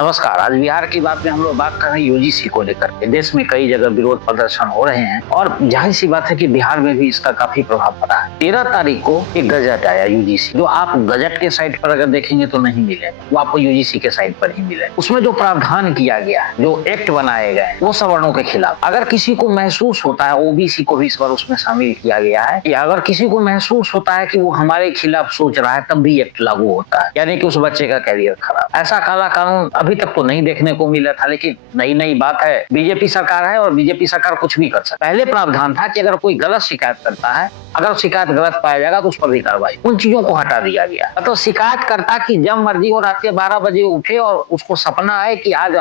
नमस्कार। आज बिहार की बात में हम लोग बात कर रहे हैं यूजीसी को लेकर के। देश में कई जगह विरोध प्रदर्शन हो रहे हैं और जाहिर सी बात है कि बिहार में भी इसका काफी प्रभाव पड़ा है। 13 तारीख को एक गजट आया यूजीसी, जो आप गजट के साइट पर अगर देखेंगे तो नहीं मिलेगा, वो आपको यूजीसी के साइट पर ही मिलेगा। उसमें जो प्रावधान किया गया है, जो एक्ट बनाए गए वो सवर्णों के खिलाफ। अगर किसी को महसूस होता है, ओबीसी को भी इस बार उसमें शामिल किया गया है, कि अगर किसी को महसूस होता है कि वो हमारे खिलाफ सोच रहा है, तब भी एक्ट लागू होता है, यानी कि उस बच्चे का कैरियर खराब। ऐसा काला कानून अभी तक तो नहीं देखने को मिला था, लेकिन नई बात है, बीजेपी सरकार है और बीजेपी सरकार कुछ भी कर सकती है। पहले प्रावधान था कि अगर कोई गलत शिकायत करता है, अगर शिकायत गलत पाया जाएगा तो उस पर भी कार्रवाई। उन चीजों को हटा दिया गया। तो शिकायत करता कि जब मर्जी हो रात के 12 बजे उठे और उसको सपना आए कि आज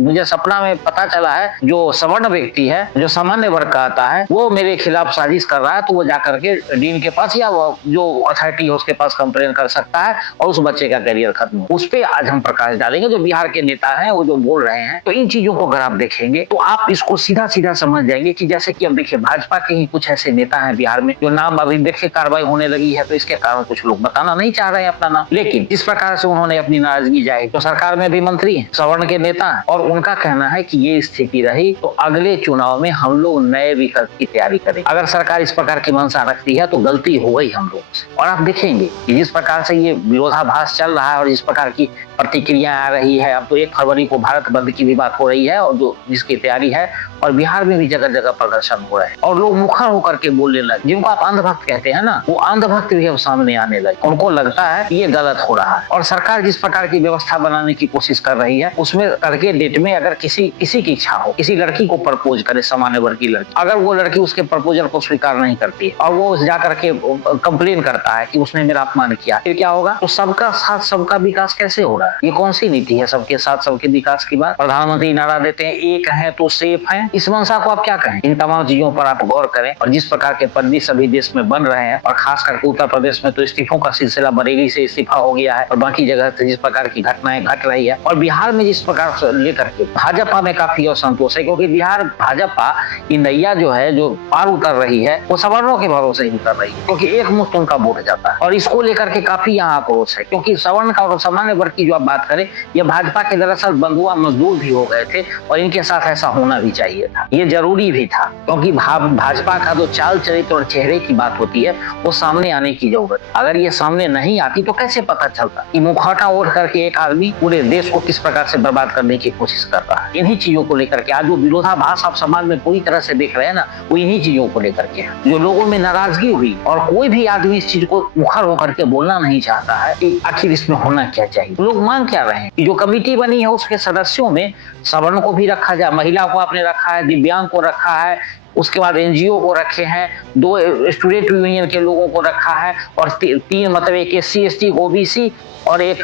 मुझे सपना में पता चला है जो सवर्ण व्यक्ति है, जो सामान्य वर्ग का आता है, वो मेरे खिलाफ साजिश कर रहा है, तो वो जाकर के डीन के पास या वो जो अथॉरिटी है उसके पास कंप्लेन कर सकता है और उस बच्चे का करियर खत्म। उस पर आज हम प्रकाश डालेंगे। जो बिहार के नेता हैं वो जो बोल रहे हैं, तो इन चीजों को अगर आप देखेंगे तो आप इसको सीधा सीधा समझ जाएंगे कि जैसे कि अब देखिए, भाजपा के ही कुछ ऐसे नेता हैं बिहार में जो नाम अभी देखिए कार्रवाई होने लगी है, तो इसके कारण कुछ लोग बताना नहीं चाह रहे हैं अपना नाम, लेकिन जिस प्रकार से उन्होंने अपनी नाराजगी जाहिर, तो सरकार में भी मंत्री हैं, सवर्ण के नेता हैं, और उनका कहना है कि ये स्थिति रही तो अगले चुनाव में हम लोग नए विकल्प की तैयारी करेंगे। अगर सरकार इस प्रकार की मंशा रखती है तो गलती हो गई हम लोग से। और आप देखेंगे कि जिस प्रकार से ये विरोधाभास चल रहा है और जिस प्रकार की प्रतिक्रिया आ रही है, अब तो 1 फरवरी को भारत बंद की भी बात हो रही है और जो जिसकी तैयारी है, और बिहार में भी जगह जगह प्रदर्शन हो रहा है और लोग मुखर होकर के बोलने लगे। जिनको आप अंधभक्त कहते हैं ना, वो अंधभक्त भी अब सामने आने लगे। उनको लगता है कि ये गलत हो रहा है और सरकार जिस प्रकार की व्यवस्था बनाने की कोशिश कर रही है, उसमें करके डेट में अगर किसी की इच्छा हो, किसी लड़की को प्रपोज करे, सामान्य वर्ग की लड़की, अगर वो लड़की उसके प्रपोजल को स्वीकार नहीं करती और वो जाकर के कंप्लेन करता है कि उसने मेरा अपमान किया, फिर क्या होगा? तो सबका साथ सबका विकास कैसे हो रहा है? ये कौन सी नीति है सबके साथ सबके विकास की बात? प्रधानमंत्री नारा देते हैं एक है तो सेफ है। इस मंशा को आप क्या कहें? इन तमाम चीजों पर आप गौर करें। और जिस प्रकार के परिदृश्य सभी देश में बन रहे हैं, और खासकर उत्तर प्रदेश में तो इस्तीफों का सिलसिला बरेली से इस्तीफा हो गया है और बाकी जगह से जिस प्रकार की घटनाएं घट रही है, और बिहार में जिस प्रकार से लेकर के भाजपा में काफी असंतोष है, क्योंकि बिहार भाजपा की नैया जो है, जो पार उतर रही है, वो सवर्णों के भरोसे ही उतर रही है, क्योंकि एक मुश्त उनका वोट जाता है। और इसको लेकर के काफी यहाँ आक्रोश है, क्योंकि सवर्ण का और सामान्य वर्ग की जो आप बात करें, ये भाजपा के दरअसल बंधुआ मजदूर भी हो गए थे और इनके साथ ऐसा होना भी चाहिए था, ये जरूरी भी था, क्योंकि भाजपा का जो चाल चरित्र और चेहरे की बात होती है वो सामने आने की जरूरत। अगर ये सामने नहीं आती तो कैसे पता चलता कि मुखौटा ओढ़ करके एक आदमी पूरे देश को किस प्रकार से बर्बाद करने की कोशिश कर रहा है। इन्हीं चीजों को लेकर के आज जो विरोधाभास आप समाज में पूरी तरह से देख रहे हैं ना, वो इन्हीं चीजों को लेकर के जो लोगों में नाराजगी हुई, और कोई भी आदमी इस चीज को मुखर होकर के बोलना नहीं चाहता है कि आखिर इसमें होना क्या चाहिए। लोग मांग क्या रहे हैं कि जो कमेटी बनी है उसके सदस्यों में सवर्ण को भी रखा जाए, महिला को आपने रखा है, दिव्यांग को रखा है, उसके बाद एनजीओ को रखे हैं, 2 स्टूडेंट यूनियन के लोगों को रखा है, और 3 मतलब एक SC ST ओबीसी और एक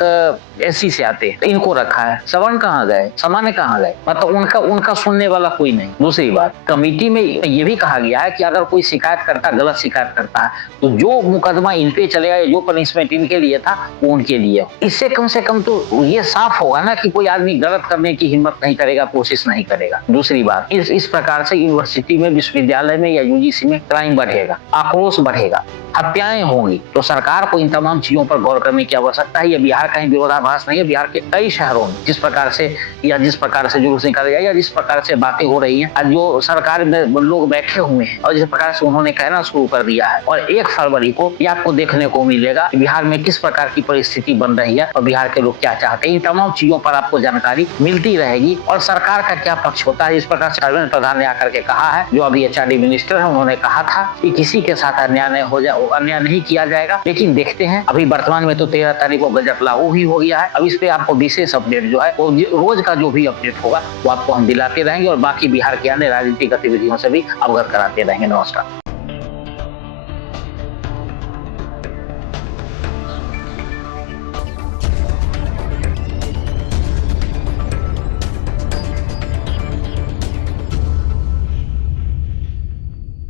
SC से आते हैं, तो इनको रखा है। सवर्ण कहाँ गए? सामान्य कहाँ गए? मतलब उनका सुनने वाला कोई नहीं। दूसरी बात, कमेटी में ये भी कहा गया है कि अगर कोई शिकायत करता, गलत शिकायत करता है, तो जो मुकदमा इन पे चलेगा, जो पनिशमेंट इनके लिए था वो उनके लिए। इससे कम से कम तो ये साफ होगा ना कि कोई आदमी गलत करने की हिम्मत नहीं करेगा, कोशिश नहीं करेगा। दूसरी बात, इस प्रकार से यूनिवर्सिटी में, विश्वविद्यालय में या यूजीसी में क्राइम बढ़ेगा, आक्रोश बढ़ेगा, हत्याएं होंगी, तो सरकार को इन तमाम चीजों पर गौर करने की आवश्यकता है। ये बिहार का ही विरोधाभास नहीं है, बिहार के कई शहरों में जिस प्रकार से जुलूस निकाले जाए या जिस प्रकार से बातें हो रही हैं, जो सरकार में लोग बैठे हुए हैं और जिस प्रकार से उन्होंने कहना शुरू कर दिया है, और 1 फरवरी को ये आपको देखने को मिलेगा बिहार में किस प्रकार की परिस्थिति बन रही है और बिहार के लोग क्या चाहते हैं। इन तमाम चीजों पर आपको जानकारी मिलती रहेगी और सरकार का क्या पक्ष होता है। इस प्रकार से धर्मेंद्र प्रधान ने आकर के कहा है, जो अभी HRD मिनिस्टर है, उन्होंने कहा था कि किसी के साथ अन्याय नहीं किया जाएगा। लेकिन देखते हैं, अभी वर्तमान में तो 13 तारीख को गजट लागू ही हो गया है। अब इस पे आपको विशेष अपडेट जो है, वो रोज का जो भी अपडेट होगा वो आपको हम दिलाते रहेंगे और बाकी बिहार की अन्य राजनीतिक गतिविधियों से भी अवगत कराते रहेंगे। नमस्कार।